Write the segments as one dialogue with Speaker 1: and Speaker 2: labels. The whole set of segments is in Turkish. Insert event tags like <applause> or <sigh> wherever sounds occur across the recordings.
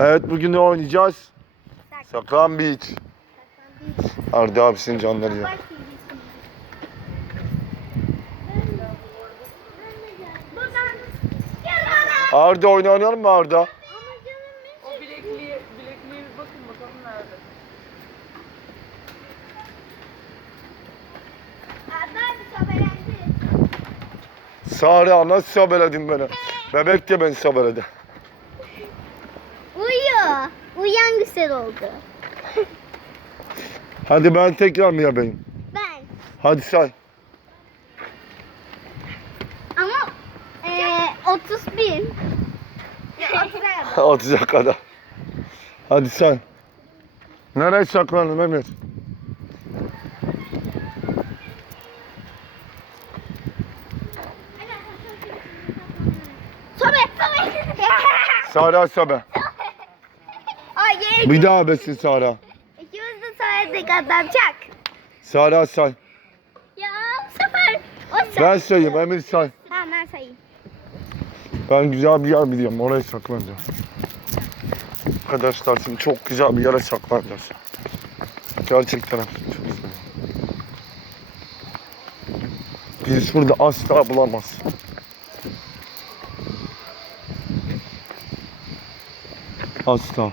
Speaker 1: Evet bugün ne oynayacağız? Saklan Beach. Arda abisinin canları ya. Arda oyun oynayalım mı Arda?
Speaker 2: O bilekliği, bilekliğe bir bakın bakalım nerede.
Speaker 1: Sare nasıl sabeledin beni? Bebek de beni sabeledi.
Speaker 3: Güzel oldu. <laughs>
Speaker 1: Hadi ben tekrar mı yapayım?
Speaker 3: Ben.
Speaker 1: Hadi say.
Speaker 3: Ama eee 30 bin. 30'a
Speaker 1: Atacak <laughs> kadar. Hadi sen. Nereye saklandın Mehmet?
Speaker 3: Sobe, sobe.
Speaker 1: Sara Sabe. Bir daha besin Sara.
Speaker 3: İkimiz de söyledik adam çak.
Speaker 1: Sara say.
Speaker 3: Ya bu sefer o sen.
Speaker 1: Ben sayayım Emir say.
Speaker 3: Tamam ben sayayım.
Speaker 1: Ben güzel bir yer biliyorum oraya saklanacağım. Arkadaşlar şimdi çok güzel bir yere saklanacağız. Gerçekten çok güzel. Birisi burada asla bulamaz. Asla.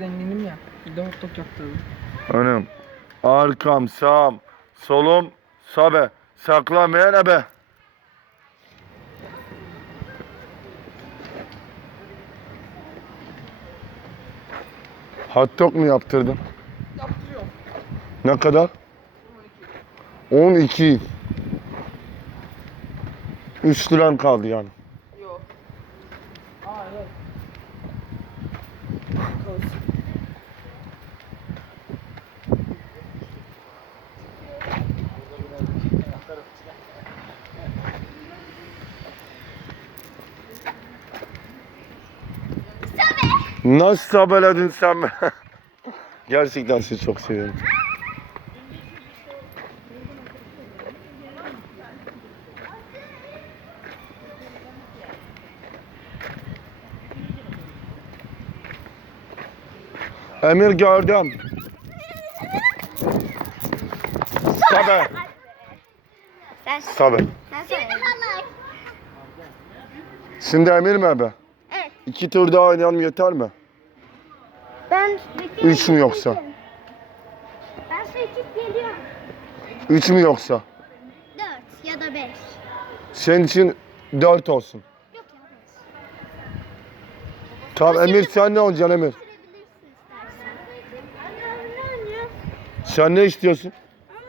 Speaker 2: Zenginim ya. Bir de hot dog yaptırdım.
Speaker 1: Önüm. Arkam, sağım, solum, sabe. Saklanmayan ebe. Hot dog mu yaptırdın?
Speaker 2: Yaptırıyorum.
Speaker 1: Ne kadar? 12. 3 liran kaldı yani. Nasıl tabeledin sen be? <laughs> Gerçekten sizi çok seviyorum. Emir gördüm. Sabe.
Speaker 3: Sen
Speaker 1: Sabe. Şimdi Emir mi be?
Speaker 3: Evet.
Speaker 1: İki tur daha oynayalım yeter mi?
Speaker 3: Ben
Speaker 1: Üç mü yoksa?
Speaker 3: Ben su içip geliyorum.
Speaker 1: Üç mü yoksa?
Speaker 3: Dört ya da beş.
Speaker 1: Senin için dört olsun.
Speaker 3: Yok ya beş.
Speaker 1: Tamam Emir sen ne olacaksın Emir?
Speaker 3: Sürebilirsin istersen.
Speaker 1: Sen ne istiyorsun?
Speaker 3: Ama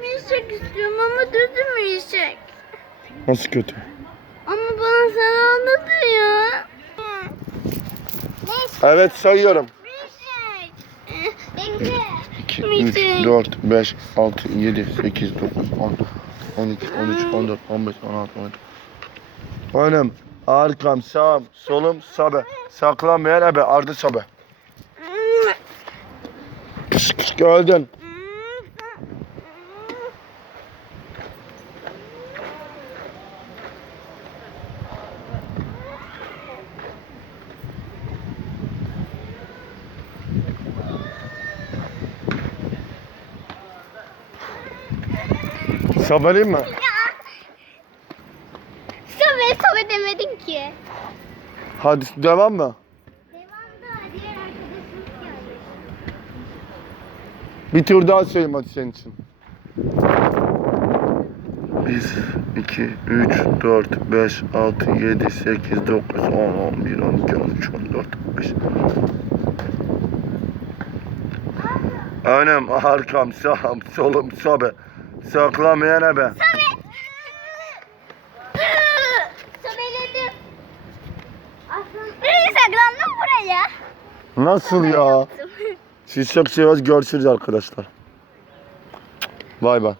Speaker 3: ben yiyecek istiyorum ama düzü yiyecek?
Speaker 1: Nasıl kötü?
Speaker 3: Ama bana sen anlatıyor. Ne
Speaker 1: Evet sayıyorum.
Speaker 3: Yiyecek. Bekle.
Speaker 1: 2, 3, 4, 5, 6, 7, 8, 9, 10, 12, 13, 14, 15, 16, 17. Önüm, arkam, sağım, solum, sabe. Saklanmayan ebe, ardı sabe. Kış öldün. Sabeleyim mi?
Speaker 3: Sobe sobe demedin ki.
Speaker 1: Hadi devam mı?
Speaker 3: Devamda diğer arkadaşımız geldi.
Speaker 1: Bir tur daha söyleyeyim hadi senin için. 1, 2, 3, 4, 5, 6, 7, 8, 9, 10, 11, 12, 13, 14, 15. Önüm, arkam, sağım, solum, sobe. Saklamayan ebe.
Speaker 3: Sobe. Sobeledim. Nereye saklandın buraya?
Speaker 1: Nasıl ya? Siz çok seviyoruz. Görüşürüz arkadaşlar. Bay bay.